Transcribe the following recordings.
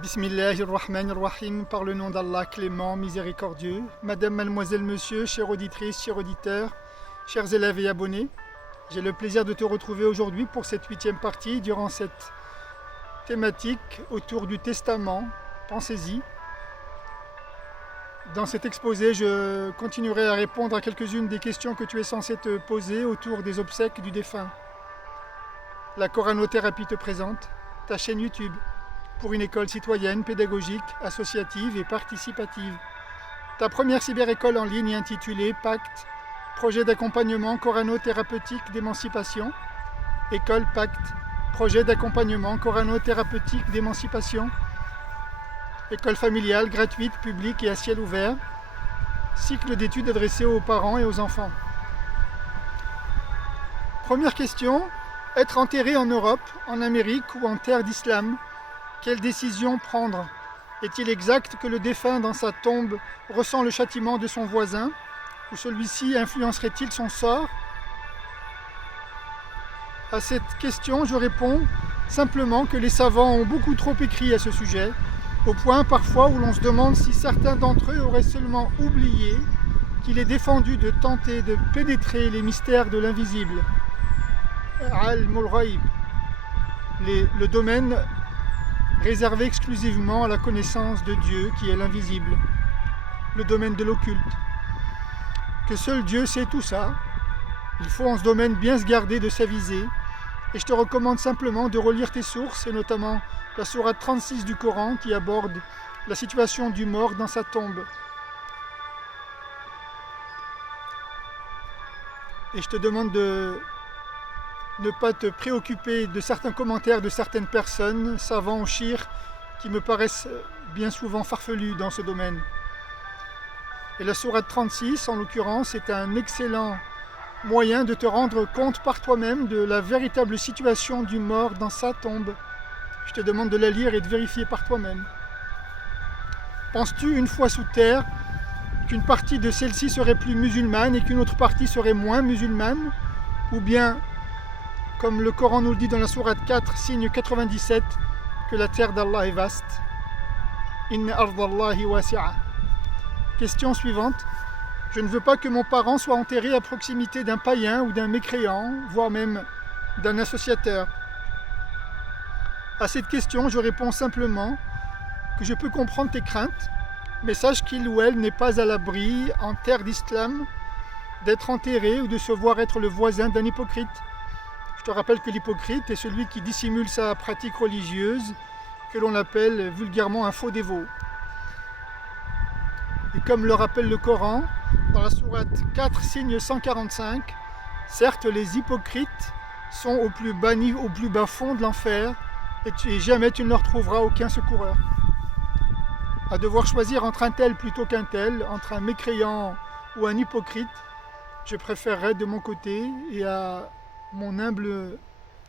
Bismillahirrahmanirrahim, par le nom d'Allah clément, miséricordieux. Madame, mademoiselle, monsieur, chère auditrice, chers auditeurs, chers élèves et abonnés, j'ai le plaisir de te retrouver aujourd'hui pour cette 8e partie durant cette thématique autour du testament. Pensez-y. Dans cet exposé, je continuerai à répondre à quelques-unes des questions que tu es censé te poser autour des obsèques du défunt. La Coranothérapie te présente ta chaîne YouTube pour une école citoyenne, pédagogique, associative et participative. Ta première cyberécole en ligne intitulée Pacte, projet d'accompagnement corano-thérapeutique d'émancipation. École Pacte, projet d'accompagnement corano-thérapeutique d'émancipation. École familiale, gratuite, publique et à ciel ouvert. Cycle d'études adressées aux parents et aux enfants. Première question, être enterré en Europe, en Amérique ou en terre d'islam? Quelle décision prendre? Est-il exact que le défunt dans sa tombe ressent le châtiment de son voisin? Ou celui-ci influencerait-il son sort? À cette question, je réponds simplement que les savants ont beaucoup trop écrit à ce sujet, au point parfois où l'on se demande si certains d'entre eux auraient seulement oublié qu'il est défendu de tenter de pénétrer les mystères de l'invisible. Al-Mul Ghaib, le domaine réservé exclusivement à la connaissance de Dieu qui est l'invisible, le domaine de l'occulte. Que seul Dieu sait tout ça, il faut en ce domaine bien se garder de s'aviser, et je te recommande simplement de relire tes sources, et notamment la sourate 36 du Coran qui aborde la situation du mort dans sa tombe. Et je te demande de ne pas te préoccuper de certains commentaires de certaines personnes, savants ou chiites, qui me paraissent bien souvent farfelus dans ce domaine. Et la sourate 36, en l'occurrence, est un excellent moyen de te rendre compte par toi-même de la véritable situation du mort dans sa tombe. Je te demande de la lire et de vérifier par toi-même. Penses-tu, une fois sous terre, qu'une partie de celle-ci serait plus musulmane et qu'une autre partie serait moins musulmane? Ou bien, comme le Coran nous le dit dans la sourate 4, signe 97, que la terre d'Allah est vaste. Inna ardallahi wasi'a. Question suivante. Je ne veux pas que mon parent soit enterré à proximité d'un païen ou d'un mécréant, voire même d'un associateur. À cette question, je réponds simplement que je peux comprendre tes craintes, mais sache qu'il ou elle n'est pas à l'abri, en terre d'islam, d'être enterré ou de se voir être le voisin d'un hypocrite. Je te rappelle que l'hypocrite est celui qui dissimule sa pratique religieuse, que l'on appelle vulgairement un faux dévot. Et comme le rappelle le Coran, dans la sourate 4, signe 145, certes les hypocrites sont au plus bas fond de l'enfer, et jamais tu ne leur trouveras aucun secoureur. À devoir choisir entre un tel plutôt qu'un tel, entre un mécréant ou un hypocrite, je préférerais de mon côté et à mon humble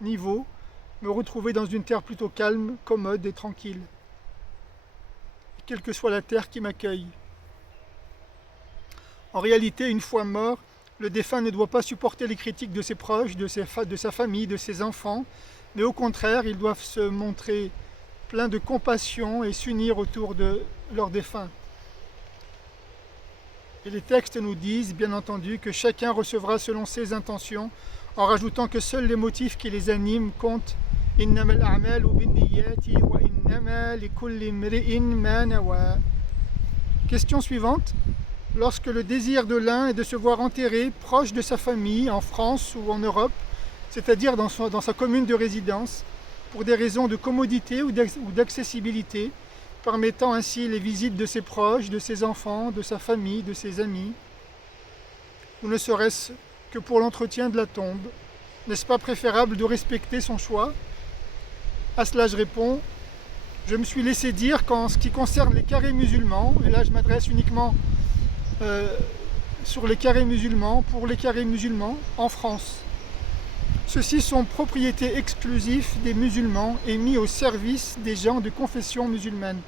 niveau, me retrouver dans une terre plutôt calme, commode et tranquille, quelle que soit la terre qui m'accueille. En réalité, une fois mort, le défunt ne doit pas supporter les critiques de ses proches, de sa famille, de ses enfants, mais au contraire, ils doivent se montrer pleins de compassion et s'unir autour de leur défunt. Et les textes nous disent, bien entendu, que chacun recevra selon ses intentions, en rajoutant que seuls les motifs qui les animent comptent. Innamal a'malu binniyati wa innama likulli imri'in ma nawa. Question suivante. Lorsque le désir de l'un est de se voir enterré proche de sa famille, en France ou en Europe, c'est-à-dire dans sa commune de résidence, pour des raisons de commodité ou d'accessibilité, permettant ainsi les visites de ses proches, de ses enfants, de sa famille, de ses amis, ou ne serait-ce que pour l'entretien de la tombe, n'est-ce pas préférable de respecter son choix? À cela je réponds, je me suis laissé dire qu'en ce qui concerne les carrés musulmans, et là je m'adresse uniquement sur les carrés musulmans, pour les carrés musulmans en France, ceux-ci sont propriété exclusive des musulmans et mis au service des gens de confession musulmane.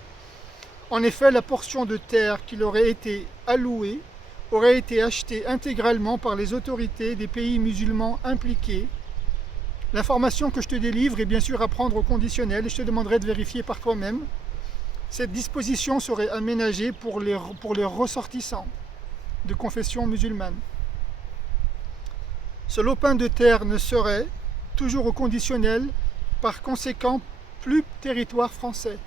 En effet, la portion de terre qui leur aurait été allouée aurait été achetée intégralement par les autorités des pays musulmans impliqués. L'information que je te délivre est bien sûr à prendre au conditionnel et je te demanderai de vérifier par toi-même. Cette disposition serait aménagée pour les ressortissants de confession musulmane. Ce lopin de terre ne serait, toujours au conditionnel, par conséquent plus territoire français.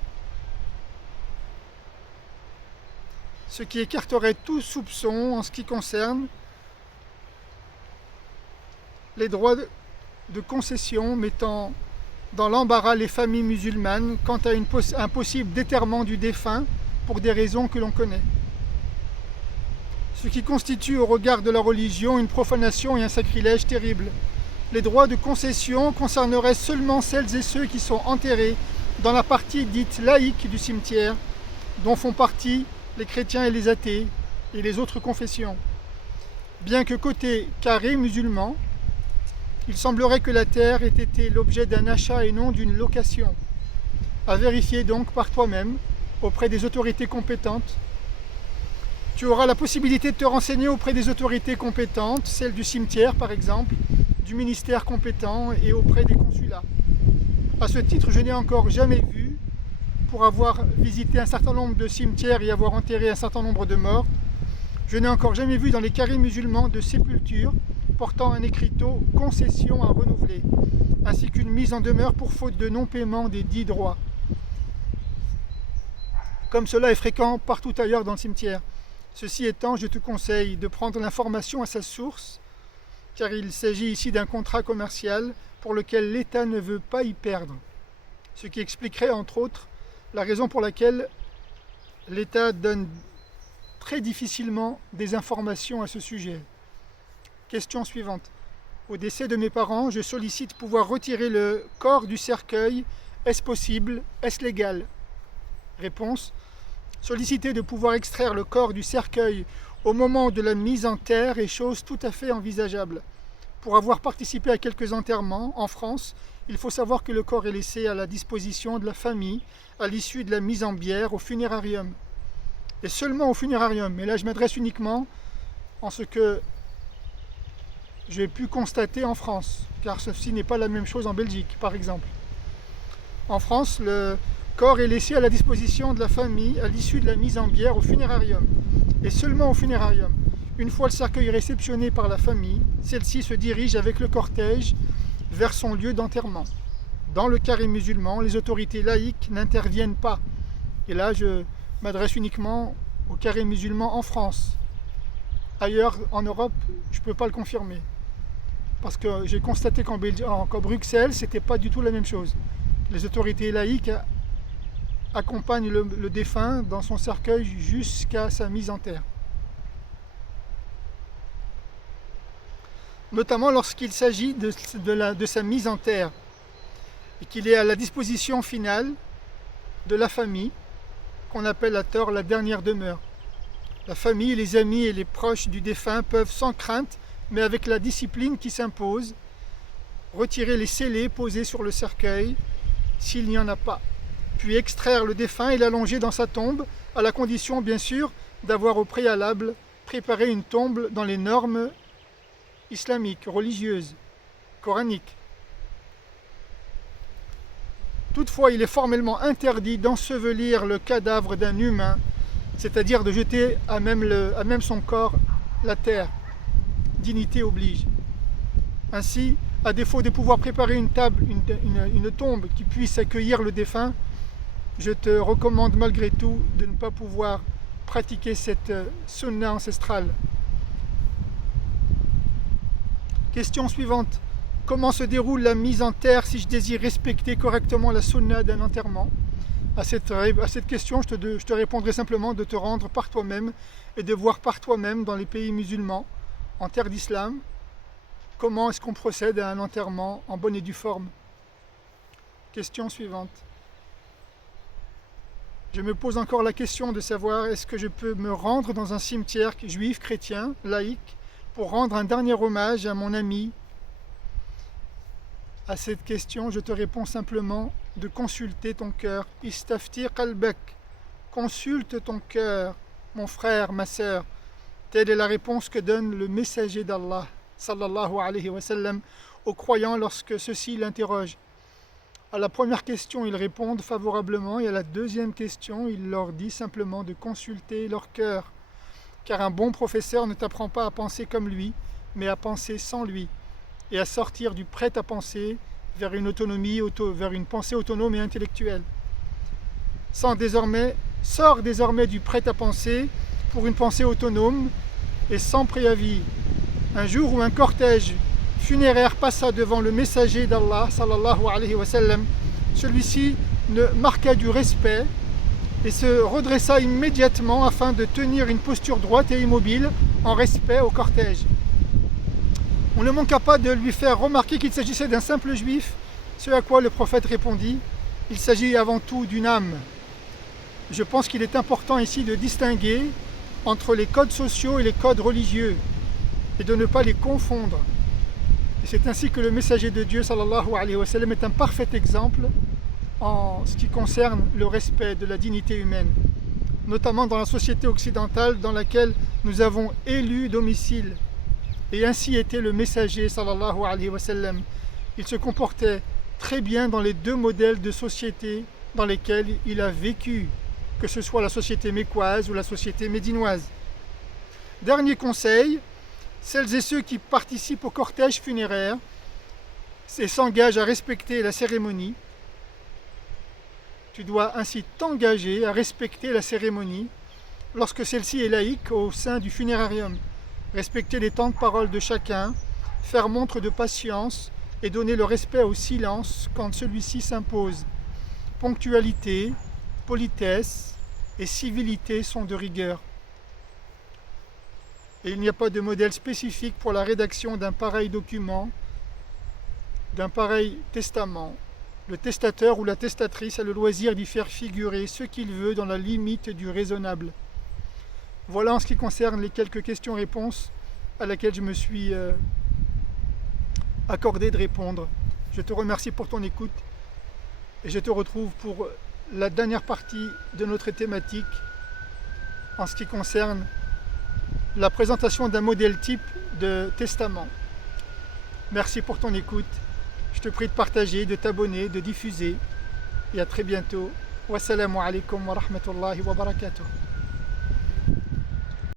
Ce qui écarterait tout soupçon en ce qui concerne les droits de concession, mettant dans l'embarras les familles musulmanes quant à un possible déterrement du défunt pour des raisons que l'on connaît. Ce qui constitue au regard de la religion une profanation et un sacrilège terrible. Les droits de concession concerneraient seulement celles et ceux qui sont enterrés dans la partie dite laïque du cimetière, dont font partie les chrétiens et les athées et les autres confessions. Bien que côté carré musulman, il semblerait que la terre ait été l'objet d'un achat et non d'une location. À vérifier donc par toi-même auprès des autorités compétentes. Tu auras la possibilité de te renseigner auprès des autorités compétentes, celles du cimetière par exemple, du ministère compétent et auprès des consulats. À ce titre, je n'ai encore jamais vu, pour avoir visité un certain nombre de cimetières et avoir enterré un certain nombre de morts, je n'ai encore jamais vu dans les carrés musulmans de sépulture portant un écriteau « concession à renouveler », ainsi qu'une mise en demeure pour faute de non-paiement des dits droits. Comme cela est fréquent partout ailleurs dans le cimetière. Ceci étant, je te conseille de prendre l'information à sa source, car il s'agit ici d'un contrat commercial pour lequel l'État ne veut pas y perdre. Ce qui expliquerait, entre autres, la raison pour laquelle l'État donne très difficilement des informations à ce sujet. Question suivante. Au décès de mes parents, je sollicite pouvoir retirer le corps du cercueil. Est-ce possible? Est-ce légal? Réponse. Solliciter de pouvoir extraire le corps du cercueil au moment de la mise en terre est chose tout à fait envisageable. Pour avoir participé à quelques enterrements en France, il faut savoir que le corps est laissé à la disposition de la famille à l'issue de la mise en bière au funérarium. Et seulement au funérarium. Et là, je m'adresse uniquement en ce que j'ai pu constater en France, car ceci n'est pas la même chose en Belgique, par exemple. En France, le corps est laissé à la disposition de la famille à l'issue de la mise en bière au funérarium. Et seulement au funérarium. Une fois le cercueil réceptionné par la famille, celle-ci se dirige avec le cortège vers son lieu d'enterrement. Dans le carré musulman, les autorités laïques n'interviennent pas. Et là, je m'adresse uniquement au carré musulman en France. Ailleurs, en Europe, je ne peux pas le confirmer. Parce que j'ai constaté qu'en Bruxelles, ce n'était pas du tout la même chose. Les autorités laïques accompagnent le défunt dans son cercueil jusqu'à sa mise en terre. Notamment lorsqu'il s'agit de sa mise en terre et qu'il est à la disposition finale de la famille, qu'on appelle à tort la dernière demeure. La famille, les amis et les proches du défunt peuvent sans crainte, mais avec la discipline qui s'impose, retirer les scellés posés sur le cercueil s'il n'y en a pas, puis extraire le défunt et l'allonger dans sa tombe, à la condition bien sûr d'avoir au préalable préparé une tombe dans les normes islamiques, religieuses, coraniques. Toutefois, il est formellement interdit d'ensevelir le cadavre d'un humain, c'est-à-dire de jeter à même son corps la terre. Dignité oblige. Ainsi, à défaut de pouvoir préparer une tombe qui puisse accueillir le défunt, je te recommande malgré tout de ne pas pouvoir pratiquer cette sunna ancestrale. Question suivante. Comment se déroule la mise en terre si je désire respecter correctement la sunna d'un enterrement? À cette question, je te répondrai simplement de te rendre par toi-même et de voir par toi-même dans les pays musulmans, en terre d'islam, comment est-ce qu'on procède à un enterrement en bonne et due forme. Question suivante. Je me pose encore la question de savoir est-ce que je peux me rendre dans un cimetière juif, chrétien, laïque, pour rendre un dernier hommage à mon ami. À cette question, je te réponds simplement de consulter ton cœur. Istafti qalbak. Consulte ton cœur, mon frère, ma sœur. Telle est la réponse que donne le messager d'Allah, sallallahu alayhi wa sallam, aux croyants lorsque ceux-ci l'interrogent. À la première question, ils répondent favorablement et à la deuxième question, il leur dit simplement de consulter leur cœur. Car un bon professeur ne t'apprend pas à penser comme lui, mais à penser sans lui et à sortir du prêt-à-penser vers une vers une pensée autonome et intellectuelle. Sors désormais du prêt-à-penser pour une pensée autonome et sans préavis. Un jour où un cortège funéraire passa devant le messager d'Allah, sallallahu alayhi wa sallam, celui-ci marqua du respect et se redressa immédiatement afin de tenir une posture droite et immobile en respect au cortège. On ne manqua pas de lui faire remarquer qu'il s'agissait d'un simple juif, ce à quoi le prophète répondit « Il s'agit avant tout d'une âme ». Je pense qu'il est important ici de distinguer entre les codes sociaux et les codes religieux et de ne pas les confondre. Et c'est ainsi que le messager de Dieu sallallahu alayhi wa sallam est un parfait exemple en ce qui concerne le respect de la dignité humaine, notamment dans la société occidentale dans laquelle nous avons élu domicile. Et ainsi était le messager sallallahu alayhi wa sallam. Il se comportait très bien dans les deux modèles de société dans lesquels il a vécu, que ce soit la société mécoise ou la société médinoise. Dernier conseil, celles et ceux qui participent au cortège funéraire et s'engagent à respecter la cérémonie, tu dois ainsi t'engager à respecter la cérémonie lorsque celle-ci est laïque au sein du funérarium. Respecter les temps de parole de chacun, faire montre de patience et donner le respect au silence quand celui-ci s'impose. Ponctualité, politesse et civilité sont de rigueur. Et il n'y a pas de modèle spécifique pour la rédaction d'un pareil document, d'un pareil testament. Le testateur ou la testatrice a le loisir d'y faire figurer ce qu'il veut dans la limite du raisonnable. Voilà en ce qui concerne les quelques questions-réponses à laquelle je me suis accordé de répondre. Je te remercie pour ton écoute et je te retrouve pour la dernière partie de notre thématique en ce qui concerne la présentation d'un modèle type de testament. Merci pour ton écoute. Je te prie de partager, de t'abonner, de diffuser et à très bientôt. Wassalamu alaikum wa rahmatullahi wa barakatuh.